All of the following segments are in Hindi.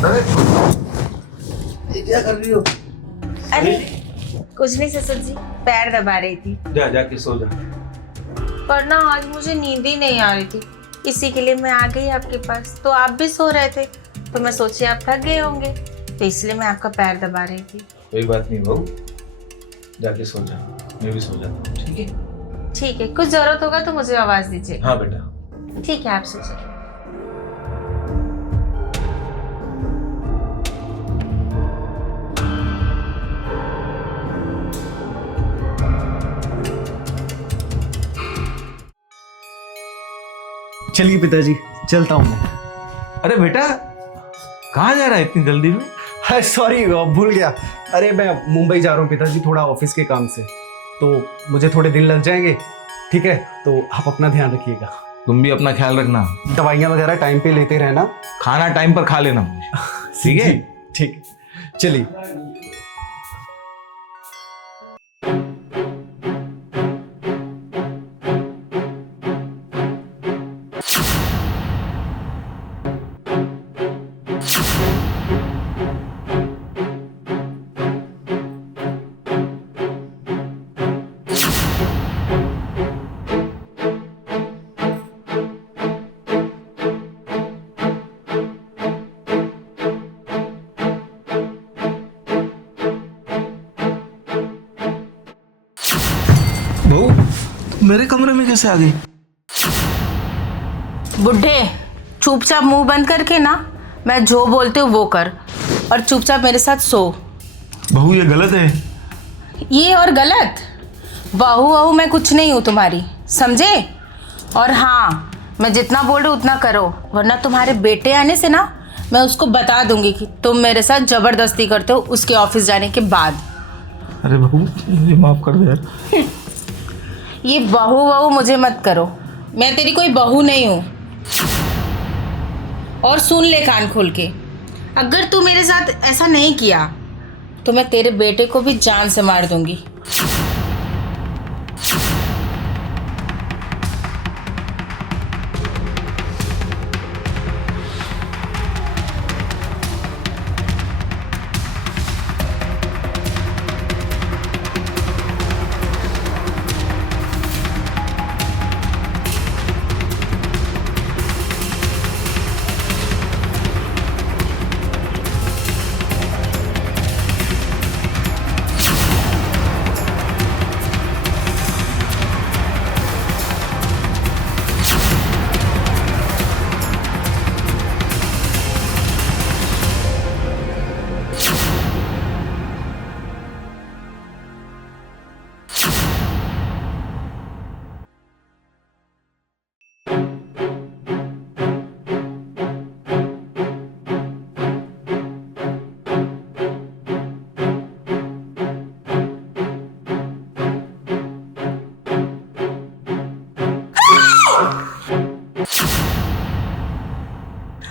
अरे ये क्या कर रही हो? अरे कुछ नहीं ससुर जी, पैर दबा रही थी। जा जाके सो जा। पर ना आज मुझे नींद ही नहीं आ रही थी, इसी के लिए मैं आ गई आपके पास। तो आप भी सो रहे थे तो मैं सोची आप थक गए होंगे, तो इसलिए मैं आपका पैर दबा रही थी। कोई बात नहीं बहू, जाके सो जा, मैं भी सो जाता हूँ। ठीक है? ठीक है, कुछ जरूरत होगा तो मुझे आवाज दीजिए। हाँ बेटा। ठीक है, आप सो जाइए। चलिए पिताजी, चलता हूँ मैं। अरे बेटा, कहाँ जा रहा है इतनी जल्दी में? हाय सॉरी, भूल गया। अरे मैं मुंबई जा रहा हूँ पिताजी, थोड़ा ऑफिस के काम से, तो मुझे थोड़े दिन लग जाएंगे। ठीक है, तो आप अपना ध्यान रखिएगा। तुम भी अपना ख्याल रखना, दवाइयाँ वगैरह टाइम पे लेते रहना। खाना टाइम पर खा लेना। ठीक है? ठीक, चलिए। बहू मेरे कमरे में कैसे आ गई? बुढ़े, चुपचाप मुंह बंद करके ना मैं जो बोलती हूँ वो कर, और चुपचाप मेरे साथ सो। बहू ये गलत है। ये और गलत? बहू वहू मैं कुछ नहीं हूँ तुम्हारी, समझे? और हाँ, मैं जितना बोल रही हूँ उतना करो, वरना तुम्हारे बेटे आने से ना मैं उसको बता दूंगी कि तुम मेरे साथ जबरदस्ती करते हो उसके ऑफिस जाने के बाद। अरे बहू मुझे माफ कर दे यार। ये बहू वहू मुझे मत करो, मैं तेरी कोई बहू नहीं हूँ। और सुन ले कान खोल के, अगर तू मेरे साथ ऐसा नहीं किया तो मैं तेरे बेटे को भी जान से मार दूंगी।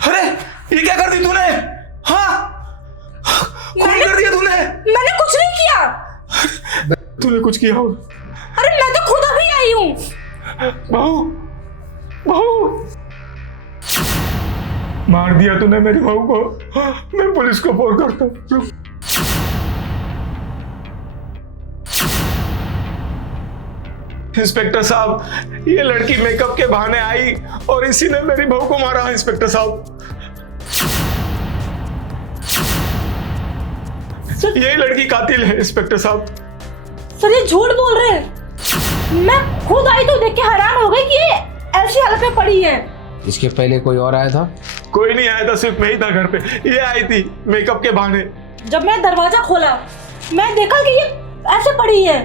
अरे ये क्या कर दी तूने? हाँ, खून कर दिया तूने। मैंने कुछ नहीं किया। तूने कुछ किया होगा। अरे मैं तो खुद अभी आई हूँ। बहू, बहू, मार दिया तूने मेरी बहू को। मैं पुलिस को फोन करता हूँ। इंस्पेक्टर साहब, ये लड़की मेकअप के बहाने आई और इसी ने मेरी बहू को मारा। इंस्पेक्टर साहब, यही लड़की कातिल है। इंस्पेक्टर साहब, सर ये झूठ बोल रहे हैं। मैं खुद आई तो देख के हैरान हो गई कि ये ऐसी हालत में पड़ी है। इसके पहले कोई और आया था? कोई नहीं आया था, सिर्फ मैं ही था घर पे। ये आई थी मेकअप के बहाने। जब मैं दरवाजा खोला, मैं देखा कि ये ऐसे पड़ी है,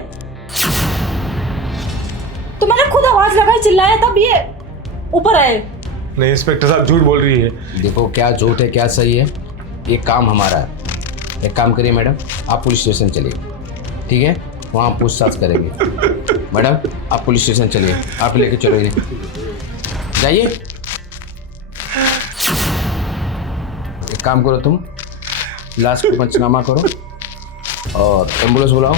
तो मैंने खुद आवाज लगाई, चिल्लाया, तब ये ऊपर आए। नहीं इंस्पेक्टर साहब, झूठ बोल रही है। देखो क्या झूठ है क्या सही है, ये काम हमारा है। एक काम करिए मैडम, आप पुलिस स्टेशन चलिए, ठीक है? वहाँ पूछताछ करेंगे। मैडम आप पुलिस स्टेशन चलिए, आप लेके चलो इन्हें, जाइए। एक काम करो, तुम लाश को पंचनामा करो और एम्बुलेंस बुलाओ,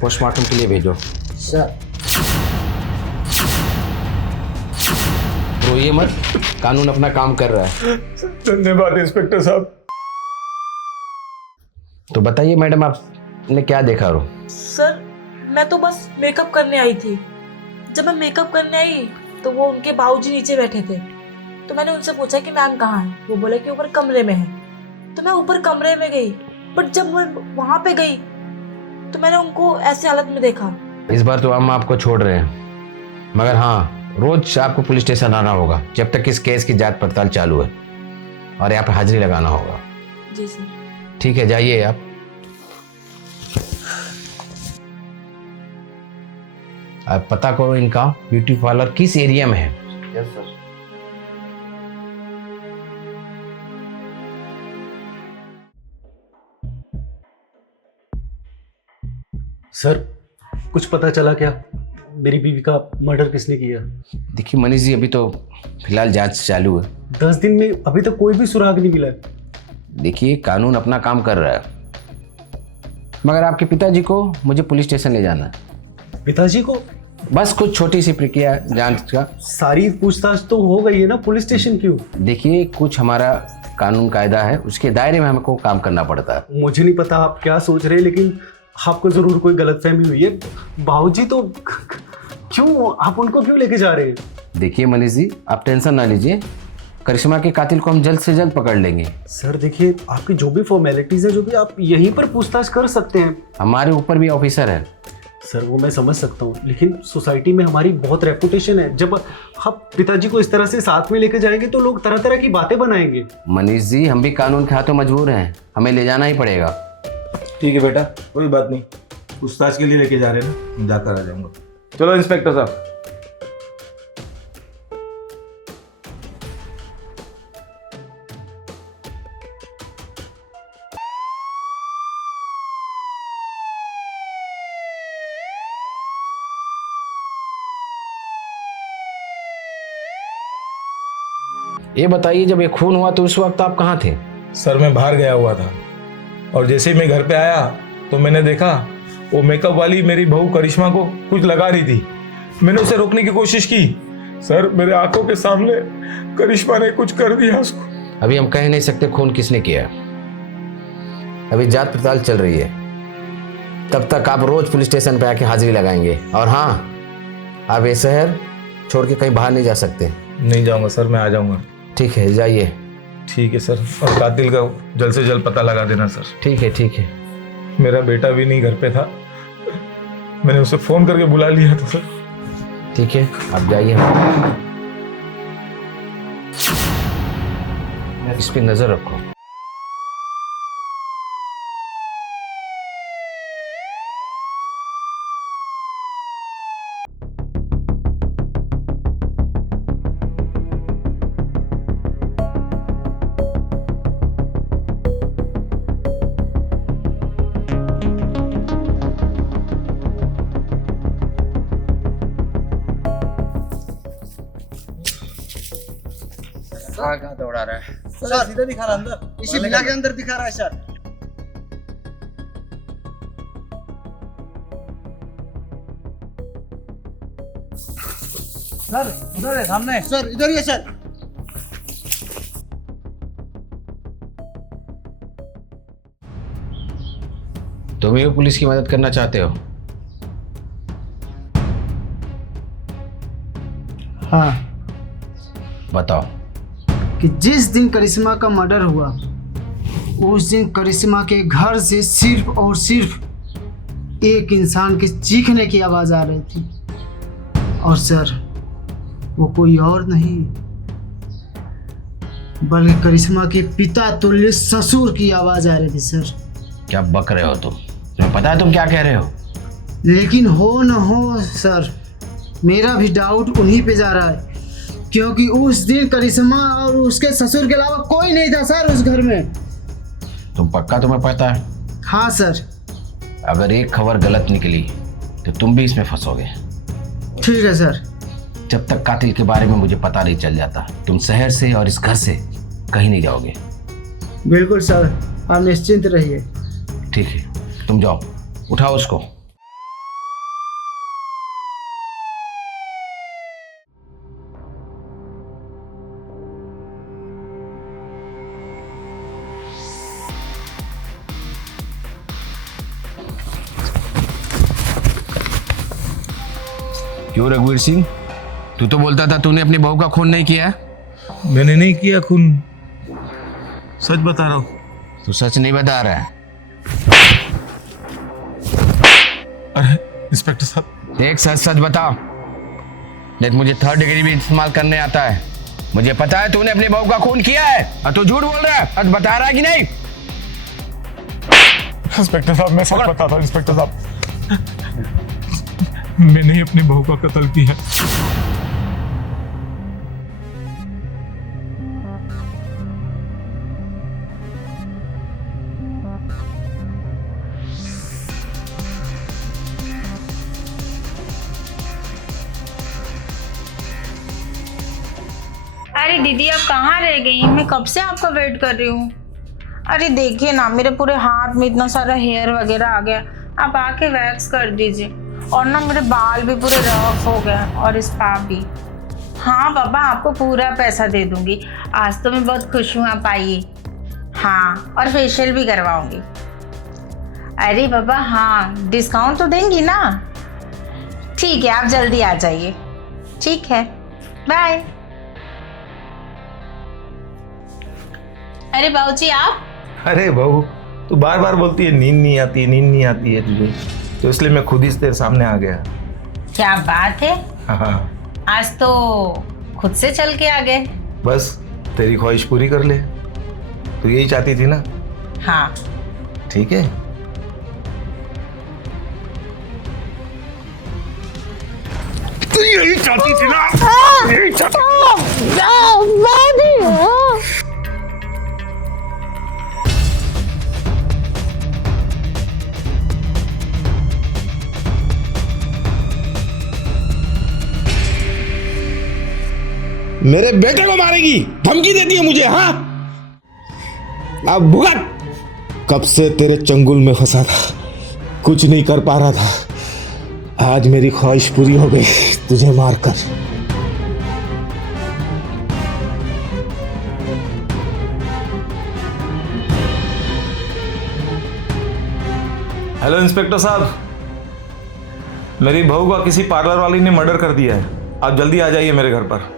पोस्टमार्टम के लिए भेजो। सर रोइए मत, कानून अपना काम कर रहा है। धन्यवाद इंस्पेक्टर साहब। तो बताइए मैडम, आपने क्या देखा रो? सर मैं तो बस मेकअप करने आई थी। जब मैं मेकअप करने आई तो वो उनके बाबूजी नीचे बैठे थे। तो मैंने उनसे पूछा कि मैम कहाँ है। वो बोले कि ऊपर कमरे में है। तो मैं ऊपर कमरे में गई, बट जब मैं वहां पे गई तो मैंने उनको ऐसी हालत में देखा। इस बार तो हम आपको छोड़ रहे हैं, मगर हाँ, रोज आपको पुलिस स्टेशन आना होगा जब तक इस केस की जांच पड़ताल चालू है, और यहाँ पे हाजिरी लगाना होगा। जी सर। ठीक है, जाइए आप। आप पता करो इनका ब्यूटी पार्लर किस एरिया में है। Yes sir. सर कुछ पता चला क्या, मेरी बीवी का मर्डर किसने किया? देखिए मनीष जी, अभी तो फिलहाल जांच चालू है। 10 दिन में अभी तक कोई भी सुराग नहीं मिला है। देखिए कानून अपना काम कर रहा है, मगर आपके पिताजी को मुझे पुलिस स्टेशन ले जाना है। पिताजी को? बस कुछ छोटी सी प्रक्रिया जांच का। सारी पूछताछ तो हो गई है ना, पुलिस स्टेशन क्यों? देखिए कुछ हमारा कानून कायदा है, उसके दायरे में हमको काम करना पड़ता है। मुझे नहीं पता आप क्या सोच रहे हैं, लेकिन आपको जरूर कोई गलतफहमी हुई है। बाबूजी तो क्यों, आप उनको क्यों लेके जा रहे हैं? देखिए मनीष जी, आप टेंशन ना लीजिए, करिश्मा के कातिल को हम जल्द से जल्द पकड़ लेंगे। सर देखिए, आपकी जो भी फॉर्मेलिटीज है, जो भी आप यहीं पर पूछताछ कर सकते हैं। हमारे ऊपर भी ऑफिसर है। सर वो मैं समझ सकता हूँ, लेकिन सोसाइटी में हमारी बहुत रेपुटेशन है। जब आप पिताजी को इस तरह से साथ में लेके जाएंगे तो लोग तरह तरह की बातें बनाएंगे। मनीष जी, हम भी कानून के हाथों मजबूर हैं, हमें ले जाना ही पड़ेगा। ठीक है बेटा, कोई बात नहीं, पूछताछ के लिए लेके जा रहे हैं ना, मैं जाकर आ जाऊंगा। चलो इंस्पेक्टर साहब। ये बताइए, जब ये खून हुआ तो उस वक्त आप कहाँ थे? सर मैं बाहर गया हुआ था, और जैसे ही मैं घर पे आया तो मैंने देखा वो मेकअप वाली मेरी बहू करिश्मा को कुछ लगा रही थी। मैंने उसे रोकने की कोशिश की, सर मेरे आंखों के सामने करिश्मा ने कुछ कर दिया उसको। अभी हम कह नहीं सकते खून किसने किया, अभी जांच पड़ताल चल रही है। तब तक आप रोज पुलिस स्टेशन पे आके हाजिरी लगाएंगे, और हाँ, आप ये शहर छोड़ के कहीं बाहर नहीं जा सकते। नहीं जाऊंगा सर, मैं आ जाऊंगा। ठीक है, जाइए। ठीक है सर, और कातिल का जल्द से जल्द पता लगा देना सर। ठीक है ठीक है। मेरा बेटा भी नहीं घर पे था, मैंने उसे फोन करके बुला लिया था सर। ठीक है, आप जाइए। इस पे नजर रखो। कहाँ दौड़ा रहा है? सर सीधा दिखा रहा अंदर, इसी बिना के अंदर दिखा रहा है सर। सर उधर है सामने। सर इधर ही है सर। तुम भी पुलिस की मदद करना चाहते हो? हाँ, बताओ। कि जिस दिन करिश्मा का मर्डर हुआ उस दिन करिश्मा के घर से सिर्फ और सिर्फ एक इंसान के चीखने की आवाज आ रही थी, और सर वो कोई और नहीं बल्कि करिश्मा के पिता तुल्य ससुर की आवाज आ रही थी। सर क्या बक रहे हो तुम? तुम्हें पता है तुम क्या कह रहे हो? लेकिन हो न हो सर, मेरा भी डाउट उन्हीं पे जा रहा है, क्योंकि उस दिन करिश्मा और उसके ससुर के अलावा कोई नहीं था सर उस घर में। तुम पक्का तुम्हें पता है? हाँ सर। अगर एक खबर गलत निकली तो तुम भी इसमें फंसोगे। ठीक है सर। जब तक कातिल के बारे में मुझे पता नहीं चल जाता, तुम शहर से और इस घर से कहीं नहीं जाओगे। बिल्कुल सर, आप निश्चिंत रहिए। ठीक है, तुम जाओ, उठाओ उसको। क्यों रघुवीर सिंह, तू तो बोलता था तूने अपनी बहू का खून नहीं किया। मैंने नहीं किया खून, सच बता रहा हूँ। तू सच नहीं बता रहा है। अरे इंस्पेक्टर साहब, एक सच सच बता, नहीं तो मुझे 3rd डिग्री भी इस्तेमाल करने आता है। मुझे पता है तूने अपनी बहू का खून किया है और तू झूठ बोल रहा है। सच बता रहा है कि नहीं? इंस्पेक्टर साहब मैं सच बताता हूँ। इंस्पेक्टर साहब, मैंने ही अपनी बहू का कत्ल किया। अरे दीदी आप कहाँ रह गई? मैं कब से आपका वेट कर रही हूँ। अरे देखिए ना, मेरे पूरे हाथ में इतना सारा हेयर वगैरह आ गया, आप आके वैक्स कर दीजिए। और ना मेरे बाल भी पूरे रफ हो गए और स्पा भी। हाँ बाबा, आपको पूरा पैसा दे दूंगी। आज तो मैं बहुत खुश हूँ, आप आइए। हाँ, और फेशियल भी करवाऊंगी। अरे बाबा हाँ, डिस्काउंट तो देंगी ना? ठीक है, आप जल्दी आ जाइए। ठीक है, बाय। अरे बाबूजी आप? अरे बहू, तू बार बार बोलती है नींद नहीं आती, नींद नहीं आती है तुझे, तो इसलिए मैं खुद ही तेरे सामने आ गया। क्या बात है, हाँ, आज तो खुद से चल के आ गए। बस तेरी ख्वाहिश पूरी कर ले। तू यही चाहती थी ना? हाँ ठीक है। तू यही चाहती थी ना? यही चाहती थी। मेरे बेटे को मारेगी, धमकी देती है मुझे। हाँ, अब भुगत। कब से तेरे चंगुल में फंसा था, कुछ नहीं कर पा रहा था। आज मेरी ख्वाहिश पूरी हो गई तुझे मारकर। हेलो इंस्पेक्टर साहब, मेरी बहू का किसी पार्लर वाली ने मर्डर कर दिया है। आप जल्दी आ जाइए मेरे घर पर।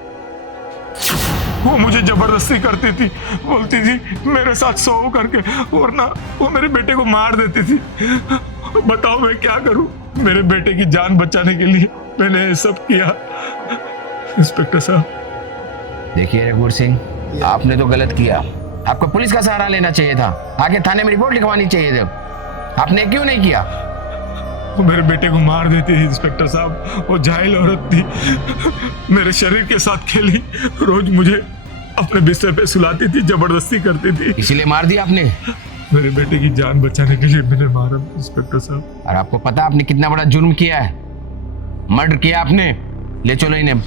वो मुझे जबरदस्ती करती थी, बोलती थी मेरे साथ सो करके, वरना वो मेरे बेटे को मार देती थी। बताओ मैं क्या करूं? मेरे बेटे की जान बचाने के लिए मैंने ये सब किया। इंस्पेक्टर साहब, देखिए रघुवीर सिंह, आपने तो गलत किया। आपको पुलिस का सहारा लेना चाहिए था, आगे थाने में रिपोर्ट लिखवानी चाहिए थी। आपने क्यों नहीं किया? वो मेरे बेटे को मार देती थी इंस्पेक्टर साहब। वो जाहिल औरत थी, मेरे शरीर के साथ खेली, रोज मुझे अपने बिस्तर पे सुलाती थी, जबरदस्ती करती थी। इसीलिए मार दिया आपने? मेरे बेटे की जान बचाने के लिए मैंने मारा इंस्पेक्टर साहब। और आपको पता आपने कितना बड़ा जुर्म किया है? मर्डर किया आपने। ले चलो इन्हें